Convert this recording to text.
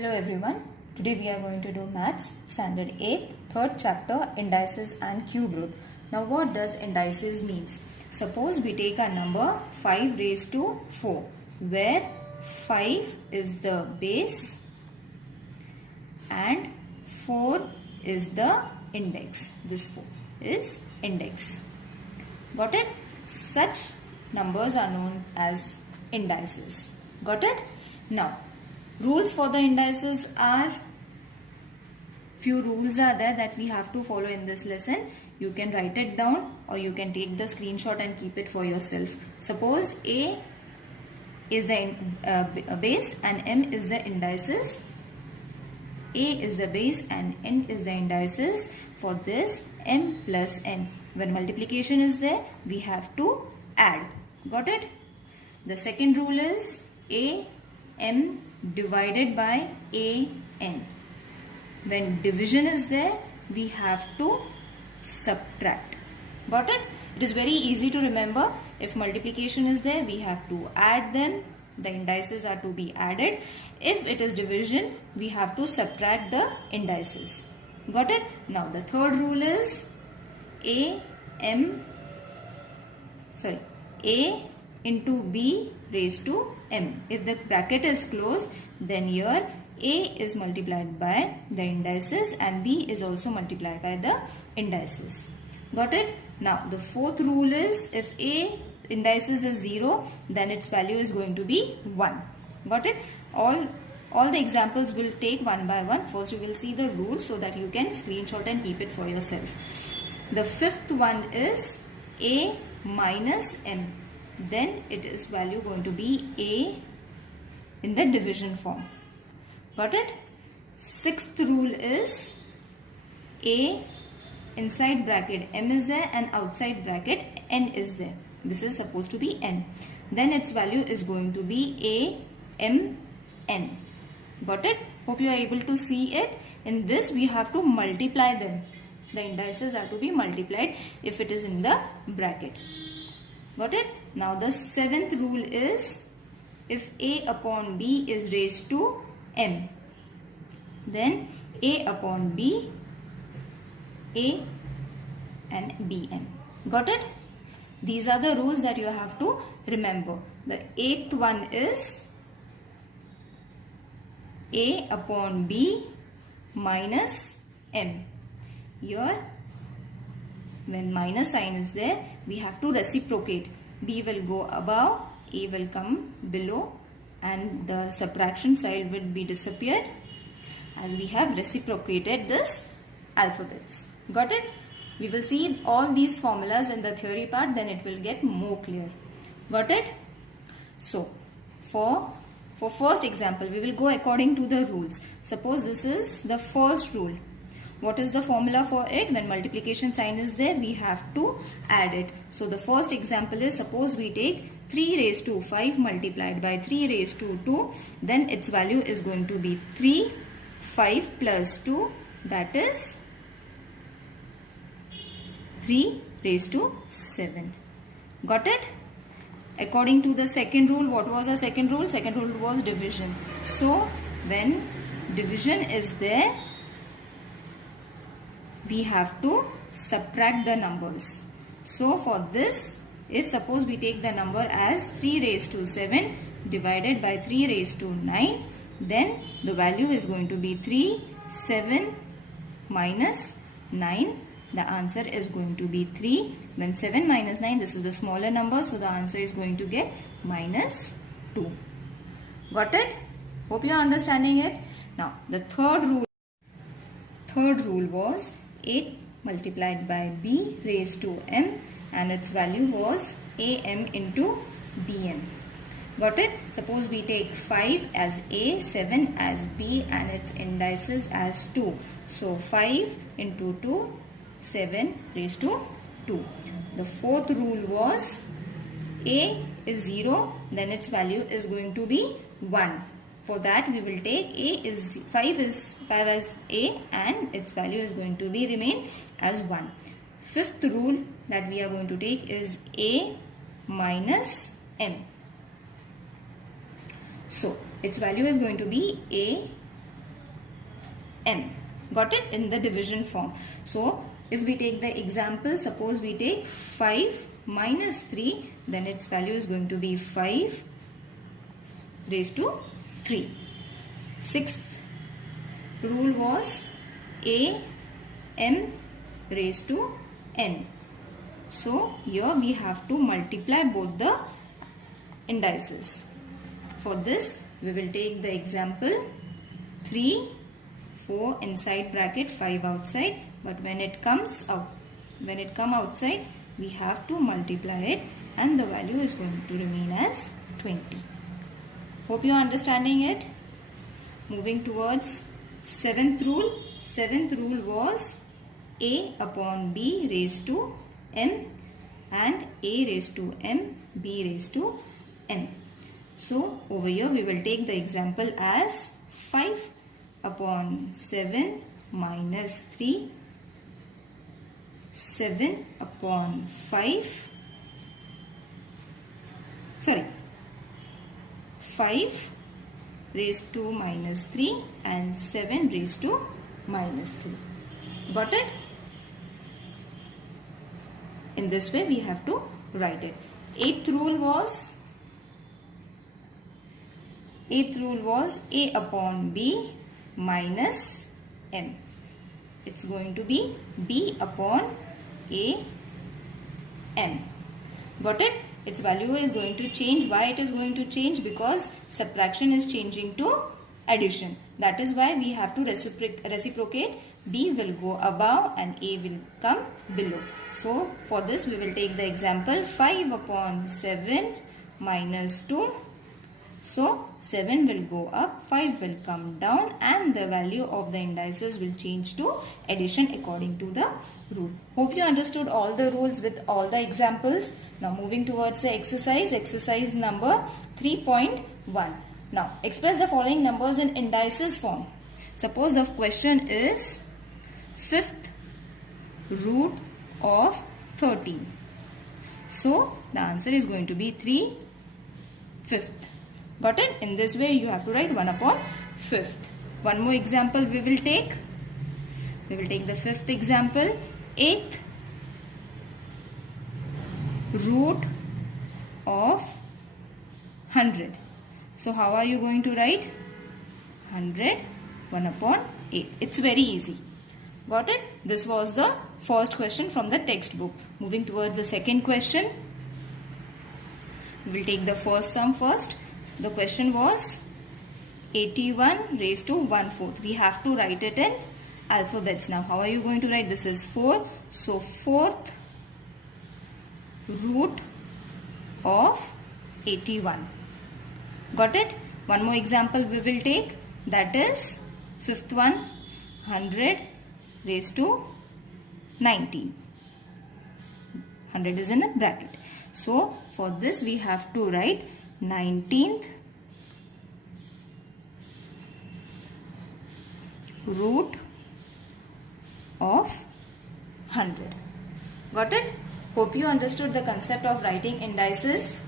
Hello everyone. Today we are going to do Maths Standard 8, third chapter, indices and cube root. Now what does indices means? Suppose we take a number 5 raised to 4, where 5 is the base and 4 is the index. This 4 is index. Got it? Such numbers are known as indices. Got it? Now, rules for the indices are, few rules are there that we have to follow in this lesson. You can write it down or you can take the screenshot and keep it for yourself. Suppose A is the base and M is the indices. A is the base and N is the indices. For this, M plus N. When multiplication is there, we have to add. Got it? The second rule is A M divided by A N. When division is there, we have to subtract. Got it? It is very easy to remember. If multiplication is there, we have to add them. The indices are to be added. If it is division, we have to subtract the indices. Got it? Now the third rule is A into B raised to M. If the bracket is closed, then here A is multiplied by the indices and B is also multiplied by the indices. Got it? Now the fourth rule is, if A indices is 0, then its value is going to be 1. Got it? All the examples will take one by one. First you will see the rules so that you can screenshot and keep it for yourself. The fifth one is A minus M. Then it is value going to be A in the division form. Got it? Sixth rule is A inside bracket M is there and outside bracket N is there. This is supposed to be N. Then its value is going to be A M N. Got it? Hope you are able to see it. In this we have to multiply them. The indices are to be multiplied if it is in the bracket. Got it? Now the seventh rule is, if A upon B is raised to M, then A upon B, A and Bn. Got it? These are the rules that you have to remember. The eighth one is A upon B minus M. Here, when minus sign is there, we have to reciprocate. B will go above, A will come below, and the subtraction side will be disappeared as we have reciprocated this alphabets. Got it? We will see all these formulas in the theory part, then it will get more clear. Got it? So, for first example, we will go according to the rules. Suppose this is the first rule. What is the formula for it? When multiplication sign is there, we have to add it. So the first example is, suppose we take 3 raised to 5 multiplied by 3 raised to 2. Then its value is going to be 3, 5 plus 2, that is 3 raised to 7. Got it? According to the second rule, what was the second rule? Second rule was division. So when division is there, we have to subtract the numbers. So for this, if suppose we take the number as 3 raised to 7 divided by 3 raised to 9, then the value is going to be 3, 7 minus 9. The answer is going to be 3. When 7 minus 9, this is the smaller number, so the answer is going to get minus 2. Got it? Hope you are understanding it. Now the third rule was 8 multiplied by B raised to M, and its value was AM into BN. Got it? Suppose we take 5 as A, 7 as B, and its indices as 2. So 5 into 2, 7 raised to 2. The fourth rule was A is 0, then its value is going to be 1. For that we will take 5 as A and its value is going to be remain as 1. Fifth rule that we are going to take is A minus M. So its value is going to be A m. Got it? In the division form. So if we take the example, suppose we take 5 minus 3, then its value is going to be 5 raised to 3. Sixth rule was a m raised to n. So here we have to multiply both the indices. For this we will take the example 3, 4 inside bracket, 5 outside, but when it comes outside, we have to multiply it and the value is going to remain as 20. Hope you are understanding it. Moving towards seventh rule. Seventh rule was a upon b raised to m and a raised to m, b raised to m. So over here we will take the example as 5 upon 7 minus 3, 7 upon 5, 5 raised to minus 3 and 7 raised to minus 3. Got it? In this way we have to write it. Eighth rule was a upon b minus m. It's going to be b upon a n. Got it? Its value is going to change. Why it is going to change? Because subtraction is changing to addition. That is why we have to reciprocate. B will go above and A will come below. So for this we will take the example 5 upon 7 minus 2. So 7 will go up, 5 will come down and the value of the indices will change to addition according to the rule. Hope you understood all the rules with all the examples. Now moving towards the exercise number 3.1. Now express the following numbers in indices form. Suppose the question is 5th root of 13. So the answer is going to be 3/5. Got it? In this way you have to write 1 upon 5th. One more example we will take. We will take the 5th example. 8th root of 100. So how are you going to write? 100, 1 upon 8. It's very easy. Got it? This was the first question from the textbook. Moving towards the second question. We will take the first sum first. The question was 81 raised to 1/4. We have to write it in alphabets now. How are you going to write? This is 4. So 4th root of 81. Got it? One more example we will take. That is 5th one, 100 raised to 19. 100 is in a bracket. So for this we have to write 19th root of 100. Got it? Hope you understood the concept of writing indices.